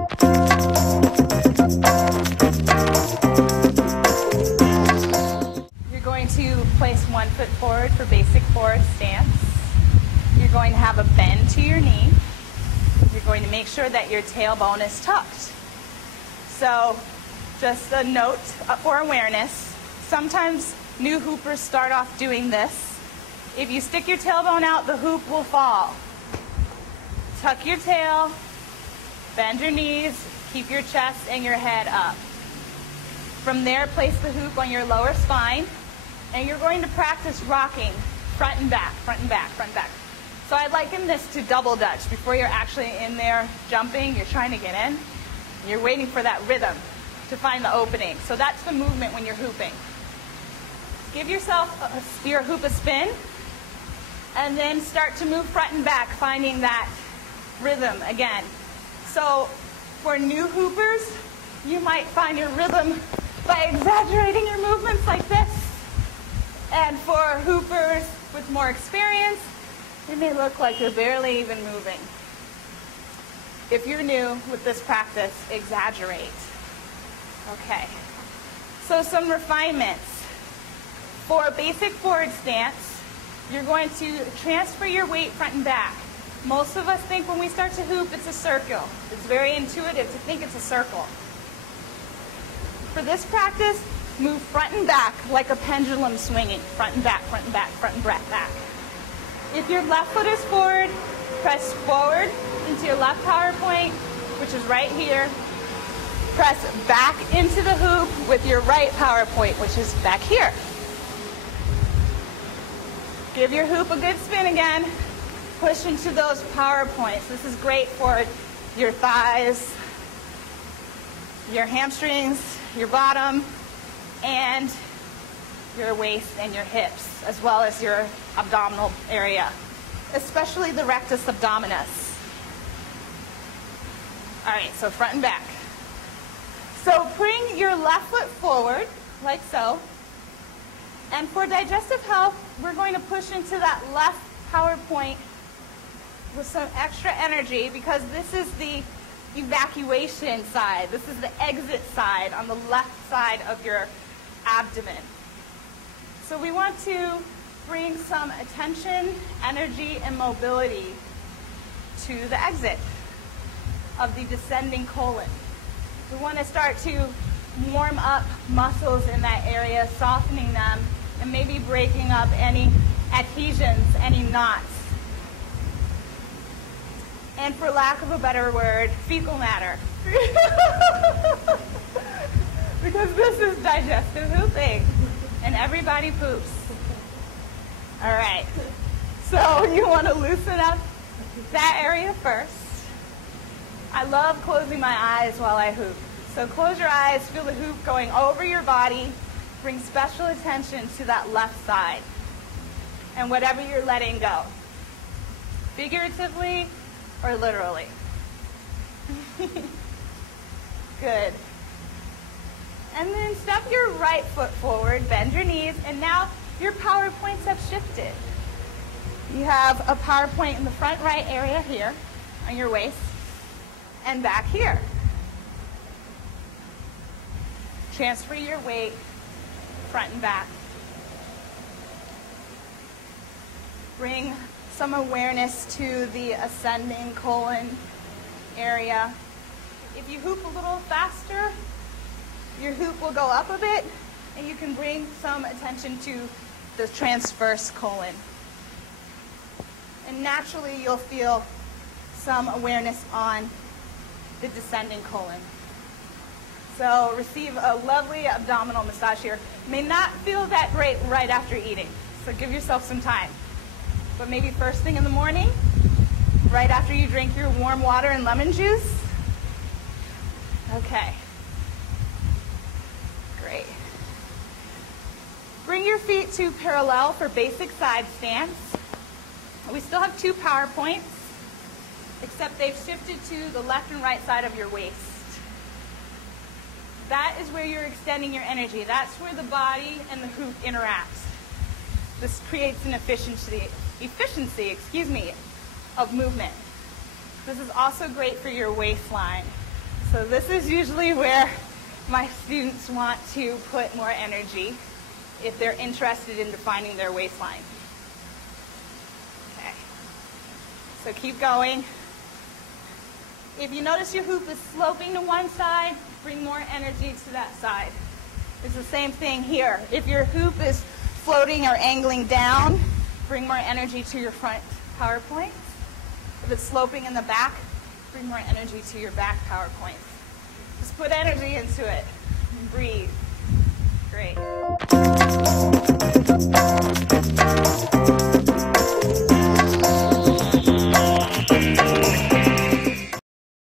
You're going to place one foot forward for basic forward stance. You're going to have a bend to your knee. You're going to make sure that your tailbone is tucked. So just a note for awareness, sometimes new hoopers start off doing this. If you stick your tailbone out, the hoop will fall. Tuck your tail, bend your knees, keep your chest and your head up. From there, place the hoop on your lower spine, and you're going to practice rocking front and back, front and back, front and back. So I liken this to double dutch. Before you're actually in there jumping, you're trying to get in. You're waiting for that rhythm to find the opening. So that's the movement when you're hooping. Give yourself your hoop a spin, and then start to move front and back, finding that rhythm again. So for new hoopers, you might find your rhythm by exaggerating your movements like this. And for hoopers with more experience, it may look like you're barely even moving. If you're new with this practice, exaggerate. Okay. So some refinements. For a basic forward stance, you're going to transfer your weight front and back. Most of us think when we start to hoop, it's a circle. It's very intuitive to think it's a circle. For this practice, move front and back like a pendulum swinging. Front and back, front and back, front and back. If your left foot is forward, press forward into your left power point, which is right here. Press back into the hoop with your right power point, which is back here. Give your hoop a good spin again. Push into those power points. This is great for your thighs, your hamstrings, your bottom, and your waist and your hips, as well as your abdominal area, especially the rectus abdominis. All right, so front and back. So bring your left foot forward, like so. And for digestive health, we're going to push into that left power point with some extra energy, because this is the evacuation side. This is the exit side on the left side of your abdomen. So we want to bring some attention, energy, and mobility to the exit of the descending colon. We want to start to warm up muscles in that area, softening them, and maybe breaking up any adhesions, any knots. And for lack of a better word, fecal matter. Because this is digestive hooping, and everybody poops. All right, so you want to loosen up that area first. I love closing my eyes while I hoop. So close your eyes, feel the hoop going over your body, bring special attention to that left side, and whatever you're letting go, figuratively or literally. Good. And then step your right foot forward, bend your knees, and now your power points have shifted. You have a power point in the front right area here on your waist, and back here. Transfer your weight front and back. Bring some awareness to the ascending colon area. If you hoop a little faster, your hoop will go up a bit, and you can bring some attention to the transverse colon. And naturally, you'll feel some awareness on the descending colon. So receive a lovely abdominal massage here. May not feel that great right after eating, so give yourself some time. But maybe first thing in the morning, right after you drink your warm water and lemon juice. Okay. Great. Bring your feet to parallel for basic side stance. We still have 2 power points, except they've shifted to the left and right side of your waist. That is where you're extending your energy. That's where the body and the hoop interact. This creates an efficiency, of movement. This is also great for your waistline. So this is usually where my students want to put more energy if they're interested in defining their waistline. Okay. So keep going. If you notice your hoop is sloping to one side, bring more energy to that side. It's the same thing here. If your hoop is floating or angling down, bring more energy to your front power points. If it's sloping in the back, bring more energy to your back power points. Just put energy into it.